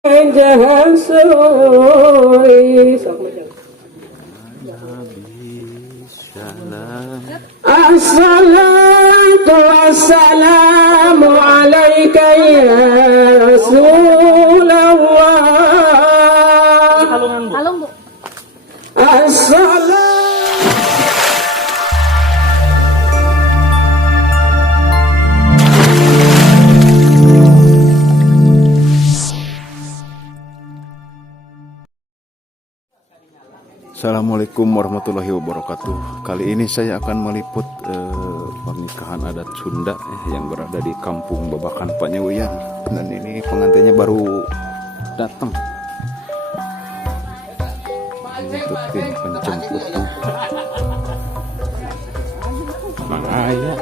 wajah suri Assalatu wassalamu alaika ya Rasulullah. Assalamu Assalamualaikum warahmatullahi wabarakatuh. Kali ini saya akan meliput pernikahan adat Sunda yang berada di kampung Babakan Panyawian. Dan ini pengantinnya baru datang. Untuk tim penjemputnya. Mana ya?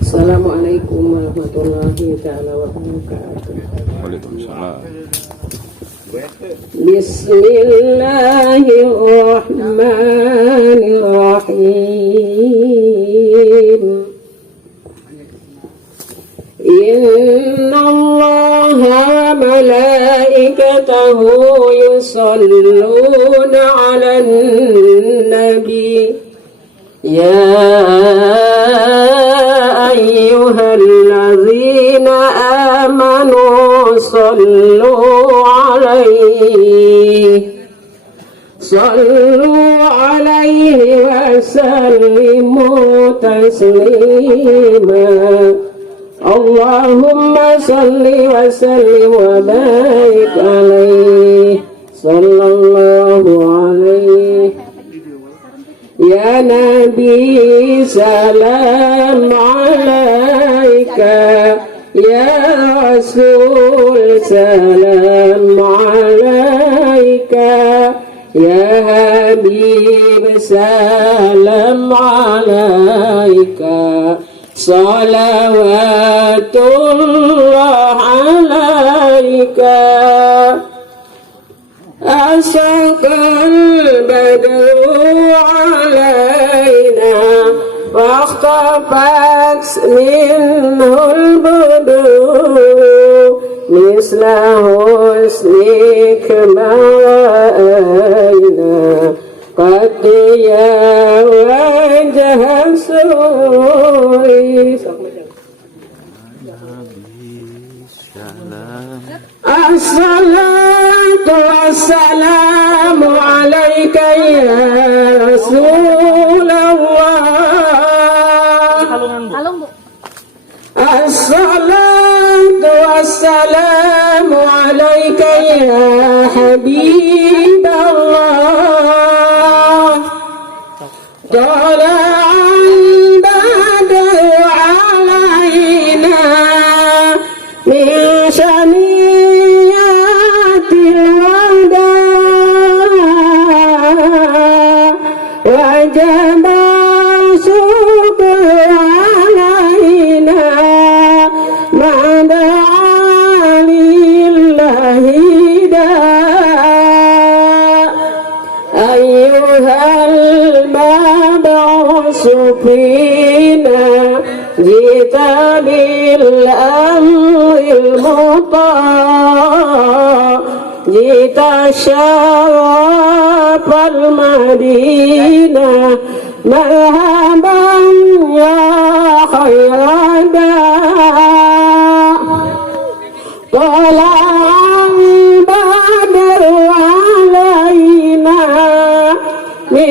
Assalamualaikum warahmatullahi wabarakatuh. Waalaikumsalam. Bismillahirrahmanirrahim. Innallaha wa malaikatahu yusalluna 'alan nabi. Ya ayyuhalladzina amanu sallu 'alaihi wa sallimu taslima. Allahumma salli wa sallim wa barik alaihi sallallahu alaihi. Ya Nabi salam alaika, ya Rasul salam alaika, ya Habib salam alaika, salawatullah alaika. Asaqal badru alaina waqtafat minhul budu misla husnik ma'aina qad ya wajah suri. Assalatu wassalamu alaika ya Rasulullah. Assalatu wassalamu alaika ya Habiballah. Tala'al badru alaina min syaniyatil wada wajaba syukur alaina ma'da'a lillahi da ayyuhal mab'usu fina jita bil amril muta' jita syarafal madinah marhaban ya khairada tala'al badru alaina min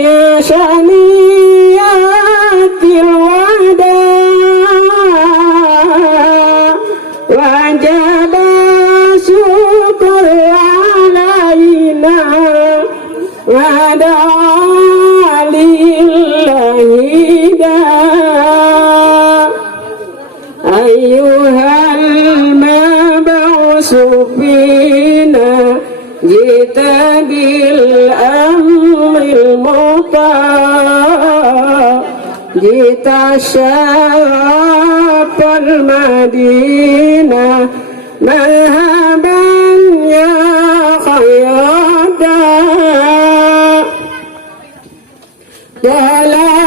syaniyatil wada wajaba syukur alaina wada'a lillahi da ayyuhal mab'usu جئت بالأمر المطاع جئت شرف المدينة مرحبا يا خير داع طلع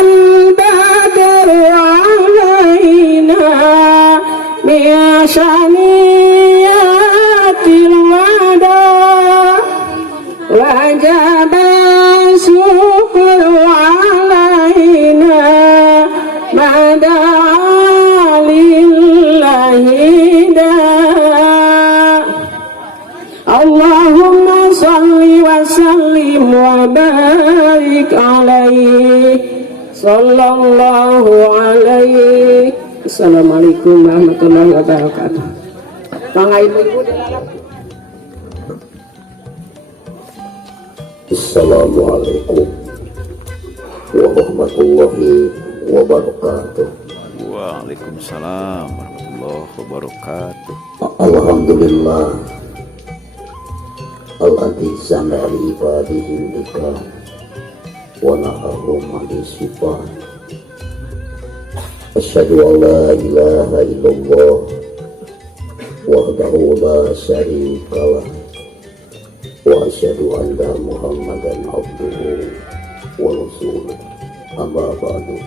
البدر علينا من ثنيات الوداع وجب الشكر علينا ما دعا لله داع اللهم صل وسلم وبارك عليه صلى الله عليه. Assalamualaikum warahmatullahi wabarakatuh. Ibu-ibu Assalamualaikum warahmatullahi wabarakatuh. Waalaikumsalam warahmatullahi wabarakatuh. Alhamdulillah alladzi sami'a li ibadihi dzikra wa nahahum 'anil sifat. Asyhadu an la ilaha illallah wahdahu la syarika lah wa asyhadu anna Muhammadan abduhu wa rasuluh. Amma ba'du.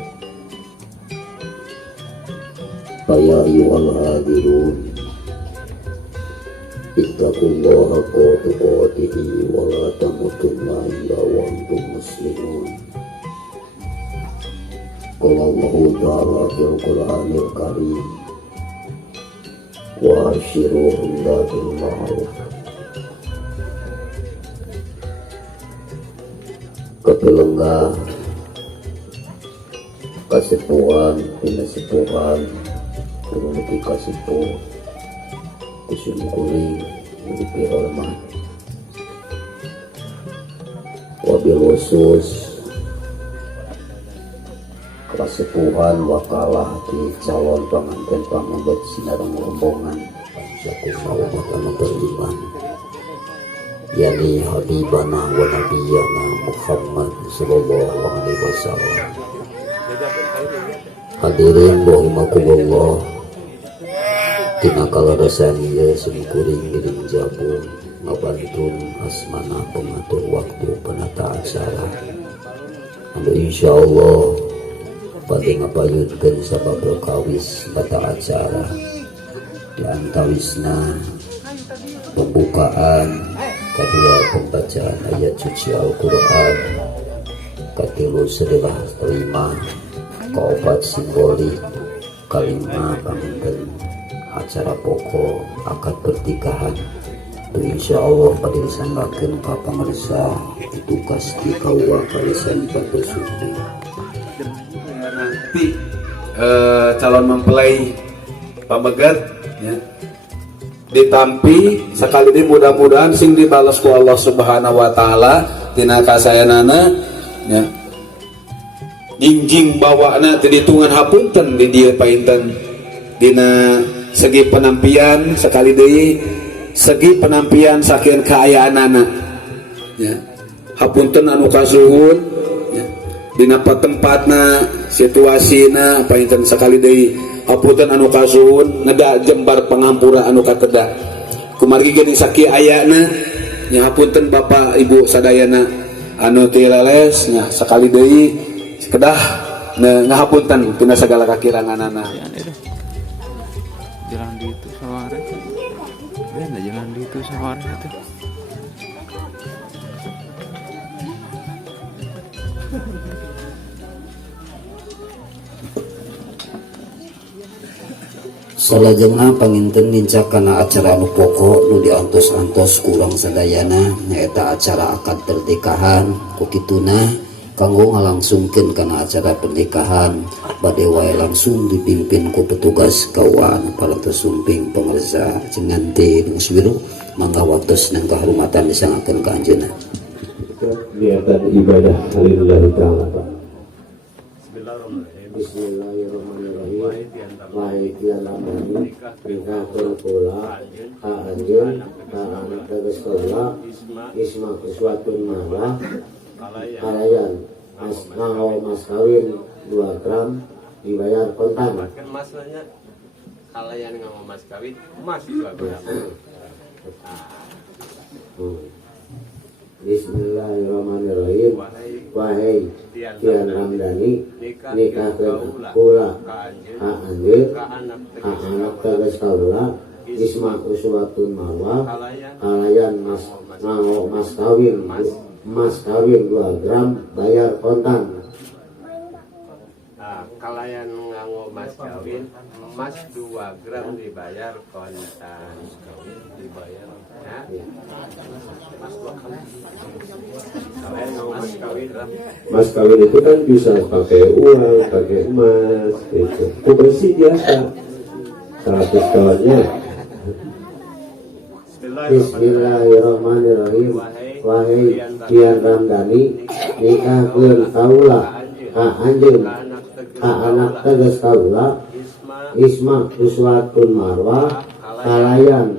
Ya ayyuhal hadirun ittaqullaha haqqa tuqatih wa la tamutunna illa wa antum muslimun. Qala Allahu ta'ala fil Qur'anil Karim wa ashiruhum bil ma'ruf. Ketelenggah kasepuhan pinasepuhan memiliki kasepuh kusyukuri memiliki hormat wabil khusus kasepuhan wakalah di calon pengantin pamunggat sinarang rombongan satu umat anu beriman yakni habibana wa nabiyana Muhammad sallallahu alaihi wasallam. Hadirin rahimakumullah, tina kaladasan ieu sumkuring miring jabu ngabantun asmana pengatur waktu penata acara anu insyaallah pada ngapayunkeun sabab berkawis bata acara di antawisna pembukaan kedua pembacaan ayat suci Al-Quran katilu sedelah terima keopat simbolik kalima panginten acara pokok akad pertikahan itu insyaallah pada disanggakeun ka pamirsa itu kasti kaula kalisan pada suci nanti calon mempelai pamegat ya ditampi sekali ini mudah-mudahan sing dibalas ku Allah Subhanahu wa taala tina kasayanana ya jingjing bawana teu ditungan hapunten di dieu painten dina segi penampian sekali deui segi penampian sakeun kaayaanana ya hapunten anu kasuhun ya dina tempatna situasina painten sekali deui hapunten anu kasuhun ngeda jembar pangampura anu kakedah kumargi geuning saki ayana nya hapunten Bapak Ibu sadayana anu teu leles nya sekali deui kedah ngahapunten tina segala kakiranganana. Jalan di itu saware. Ben jalan di itu saware teh. Salajengna panginten nincak kana acara anu pokok nu diantos-antos kurang sadayana nyaeta acara akad pernikahan ku kituna kanggo ngalangsungkeun kana acara pernikahan bade wae langsung dipimpin ku petugas kawan parantos sumping pamirsa cengan teh muswiru mangga waktos nang kahormatan disangakeun ka anjeunna kegiatan ibadah lillahi ta'ala. Bismillahirrahmanirrahim. Baik ya lamani, bingkatul kula, anjeun anak tegas kaula isma uswatun malah kalayan mas kawin 2 gram dibayar kontan. Kan masanya kalayan ngomong mas kawin emas 2 gram. Bismillahirrahmanirrahim. Wahai Tian Ramdhani, nikahkeun kula ka anjeun ka anak tegas kaula isma uswatun malah kalayan mas kawin 2 gram bayar kontan. Kalayan nganggo mas kawin emas 2 gram dibayar kontan. Dibayar ya. Kalayan nganggo mas kawin Mas kawin itu kan bisa pakai uang, pakai emas, itu. Itu bersih biasa. 100 kawannya. Bismillahirrahmanirrahim. Wahai Tian Ramdhani, nikahkeun kaula ka anjeun ka anak tegas kaula isma uswatun marwah kalayan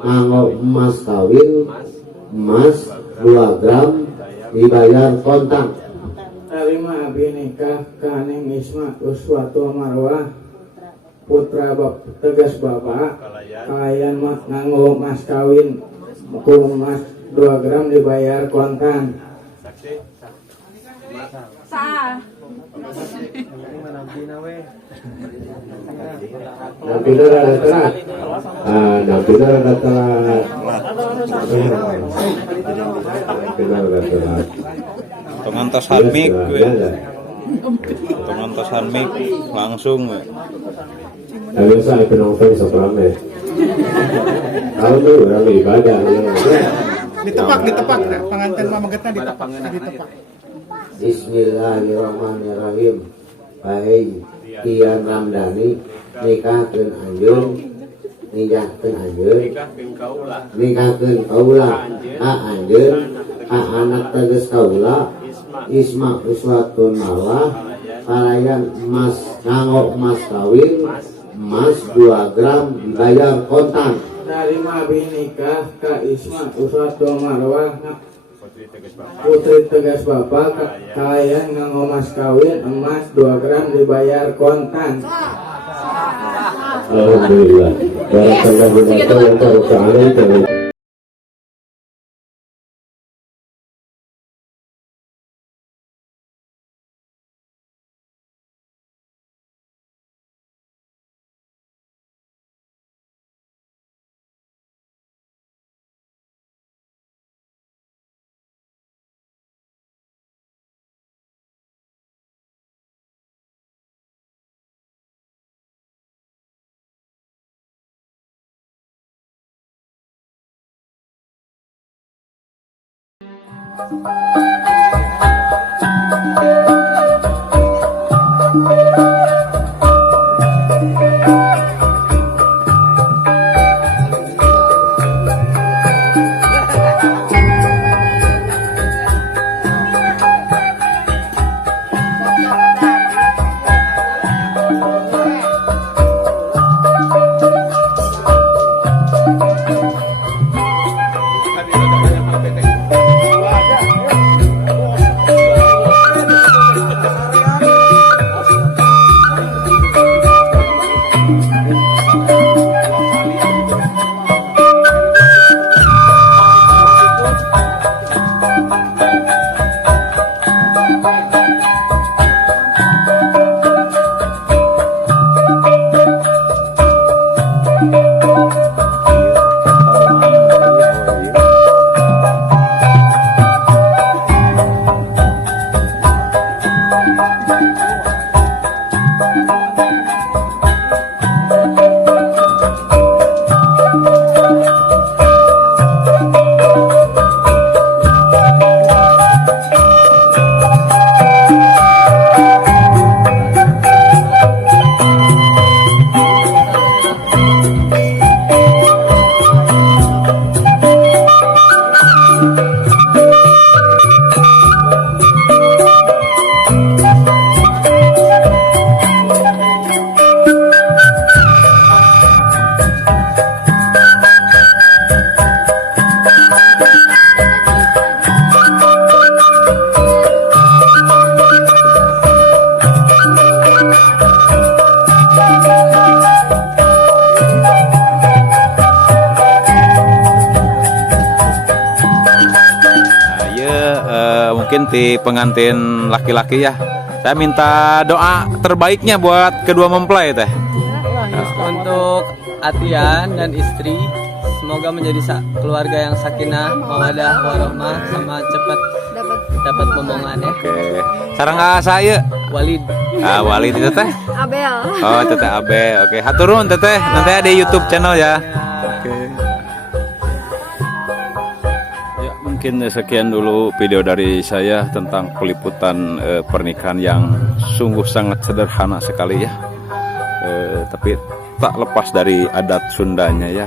nganggo emas kawin emas 2 gram dibayar kontan. Tarima binikah kaning isma uswatun marwah putra tegas bapak kalian nganggo mas kawin hukum mas 2 gram dibayar kontan. Nampina rada telat. Nampina rada telat. Nampina rada telat. Pengantosan mic pengantosan mic langsung Kalian saya penonton seperame. Kalau tuh orang ibadah. Ditepak pengantin mama getna ditepak. Bismillahirrahmanirrahim. Wahai Tian Ramdhani, nikahkeun anjeun nikahkeun kaula ka anjeun ka anak tegas kaula isma uswatun malah kalayan emas nganggo emas kawin emas 2 gram dibayar kontan. Tarima binikah ka isma uswatun marwah putri tegas bapak kalian nganggo mas kawin emas 2 gram dibayar kontan. Alhamdulillah. Barakallahu ta'ala. mungkin di pengantin laki-laki ya. Saya minta doa terbaiknya buat kedua mempelai teh. Untuk Atian dan istri, semoga menjadi keluarga yang sakinah, mawadah, warahmah, sama cepat dapat momongan ya. Oke. Sareng saya Walid. Walid itu teh. Abel. Oh, teteh Abel. Oke, haturun teteh. Nanti ada di YouTube channel ya. Oke. Ya, mungkin sekian dulu video dari saya tentang peliputan pernikahan yang sungguh sangat sederhana sekali ya. Tapi tak lepas dari adat Sundanya ya.